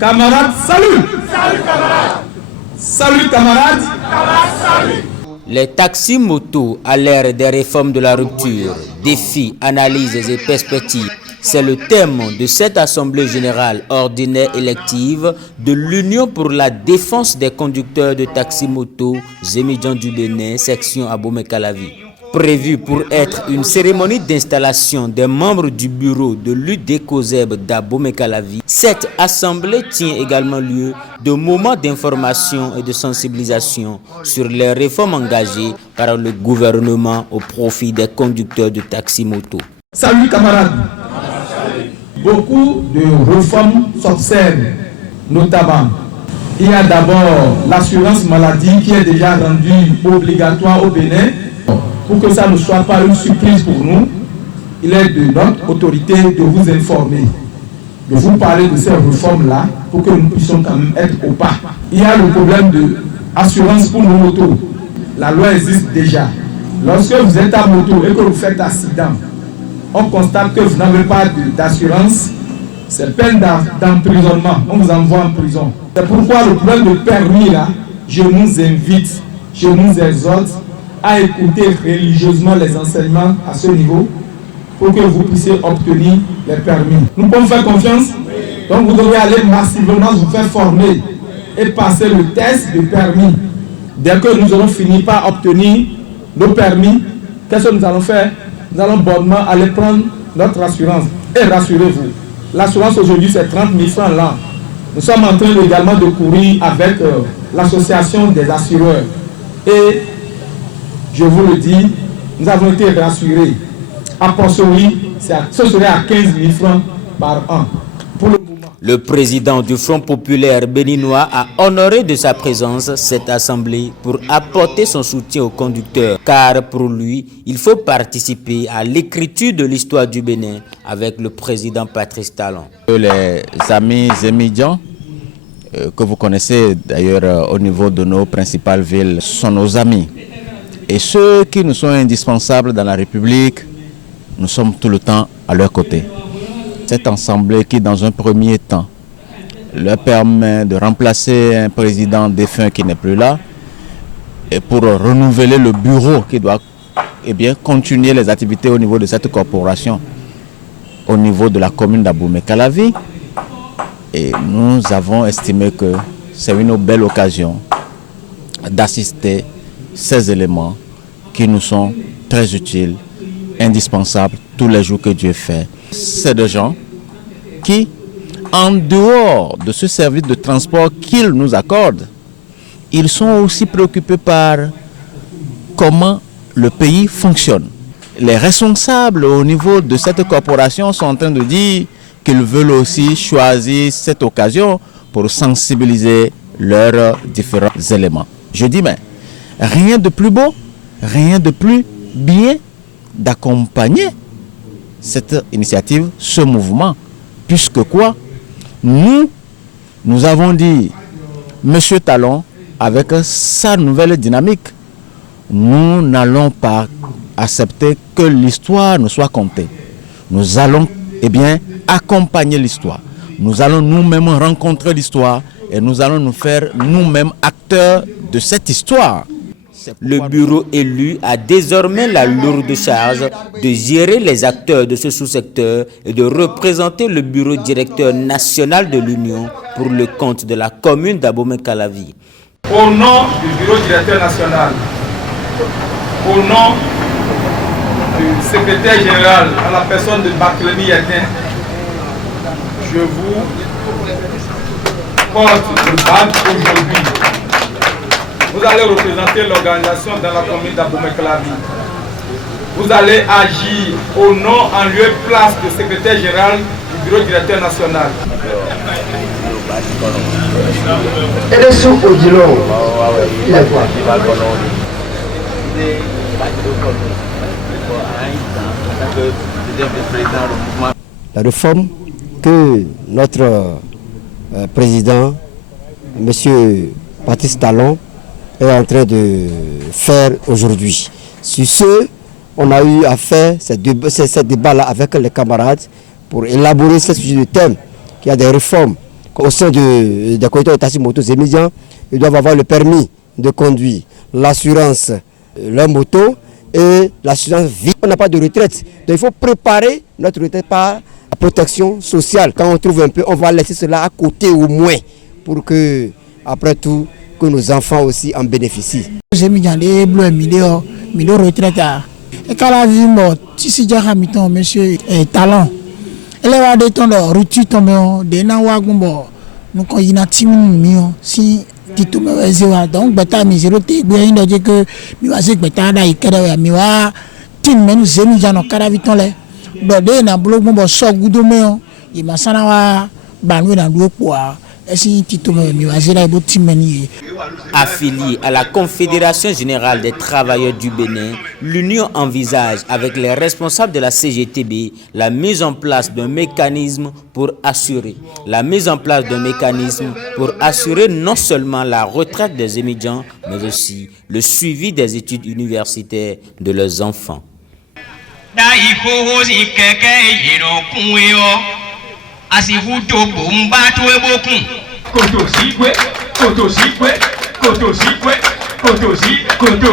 Camarades, salut. Salut camarades. Salut camarades. Camarades, salut. Les taxis-motos à l'ère des réformes de la rupture, défis, analyses et perspectives. C'est le thème de cette Assemblée générale ordinaire élective de l'Union pour la défense des conducteurs de taxi-moto Zémidjan du Bénin, section Abomey-Calavi. Prévue pour être une cérémonie d'installation des membres du bureau de lutte des COSEB d'Abomey-Calavi, cette assemblée tient également lieu de moments d'information et de sensibilisation sur les réformes engagées par le gouvernement au profit des conducteurs de taxi-moto. Salut camarades. Beaucoup de réformes s'observent, notamment. Il y a d'abord l'assurance maladie qui est déjà rendue obligatoire au Bénin. Pour que ça ne soit pas une surprise pour nous, il est de notre autorité de vous informer, de vous parler de ces réformes-là pour que nous puissions quand même être au pas. Il y a le problème de assurance pour nos motos. La loi existe déjà. Lorsque vous êtes à moto et que vous faites accident, on constate que vous n'avez pas d'assurance, c'est peine d'emprisonnement. On vous envoie en prison. C'est pourquoi le problème de permis, là, je nous invite, je nous exhorte à écouter religieusement les enseignements à ce niveau pour que vous puissiez obtenir les permis. Nous pouvons faire confiance. Donc vous devez aller massivement vous faire former et passer le test de permis. Dès que nous aurons fini par obtenir nos permis, qu'est-ce que nous allons faire? Nous allons bonnement aller prendre notre assurance. Et rassurez-vous, l'assurance aujourd'hui c'est 30 000 francs l'an. Nous sommes en train également de courir avec l'association des assureurs. Et je vous le dis, nous avons été rassurés. A posteriori, ce serait à 15 000 francs par an. Pour le moment. Le président du Front populaire béninois a honoré de sa présence cette assemblée pour apporter son soutien aux conducteurs. Car pour lui, il faut participer à l'écriture de l'histoire du Bénin avec le président Patrice Talon. Les amis Zémidjan, que vous connaissez d'ailleurs au niveau de nos principales villes, sont nos amis. Et ceux qui nous sont indispensables dans la République, nous sommes tout le temps à leur côté. Cette assemblée qui, dans un premier temps, leur permet de remplacer un président défunt qui n'est plus là, et pour renouveler le bureau qui doit continuer les activités au niveau de cette corporation, au niveau de la commune d'Abomey-Calavi. Et nous avons estimé que c'est une belle occasion d'assister ces éléments qui nous sont très utiles, indispensables tous les jours que Dieu fait. C'est des gens qui, en dehors de ce service de transport qu'ils nous accordent, ils sont aussi préoccupés par comment le pays fonctionne. Les responsables au niveau de cette corporation sont en train de dire qu'ils veulent aussi choisir cette occasion pour sensibiliser leurs différents éléments. Je dis, mais rien de plus beau, rien de plus bien d'accompagner cette initiative, ce mouvement. Puisque quoi? Nous avons dit, Monsieur Talon, avec sa nouvelle dynamique, nous n'allons pas accepter que l'histoire nous soit contée. Nous allons accompagner l'histoire. Nous allons nous-mêmes rencontrer l'histoire et nous allons nous faire nous-mêmes acteurs de cette histoire. Le bureau élu a désormais la lourde charge de gérer les acteurs de ce sous-secteur et de représenter le bureau directeur national de l'Union pour le compte de la commune d'Abomey-Calavi. Au nom du bureau directeur national, au nom du secrétaire général à la personne de Barthélemy Yatin, je vous porte le badge aujourd'hui. Vous allez représenter l'organisation dans la commune d'Abomey-Calavi. Vous allez agir au nom, en lieu et place du secrétaire général du bureau directeur national. La réforme que notre président, M. Patrice Talon, est en train de faire aujourd'hui. Sur ce, on a eu à faire ce débat-là avec les camarades pour élaborer ce sujet de thème, qu'il y a des réformes au sein des conducteurs de taxi moto et médians, ils doivent avoir le permis de conduire, l'assurance, leur moto et l'assurance vie. On n'a pas de retraite, donc il faut préparer notre retraite par la protection sociale. Quand on trouve un peu, on va laisser cela à côté au moins pour que, après tout, que nos enfants aussi en bénéficient. J'ai mis dans les bleus, milieu retraite. Et quand la vie morte, si c'est déjà miton, monsieur Talon, elle va détendre rupture tombée, des nawagumbo, nous quand il y a 10 minutes, si tu te mets donc bata misero te bien de que mi va se bata da ikere mi wa tin menu zemi jano kara viton le do de na blog mo so gudo me o i masana wa banwe na do kwa. Affilié à la Confédération générale des travailleurs du Bénin, l'Union envisage avec les responsables de la CGTB la mise en place d'un mécanisme pour assurer non seulement la retraite des étudiants, mais aussi le suivi des études universitaires de leurs enfants. Asivuto bomba tuebokun koto sikwe koto